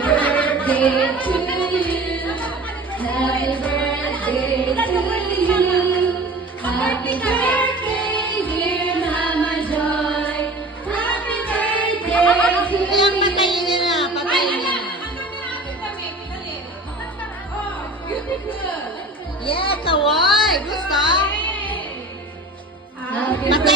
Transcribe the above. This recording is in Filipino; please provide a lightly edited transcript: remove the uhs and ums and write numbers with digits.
birthday to you. Happy birthday to you. Happy birthday, dear Mama Joy. Happy birthday to you. Ayan, patayin niya na. Patayin niya. Yeah, kawaii. Gusto? Happy birthday.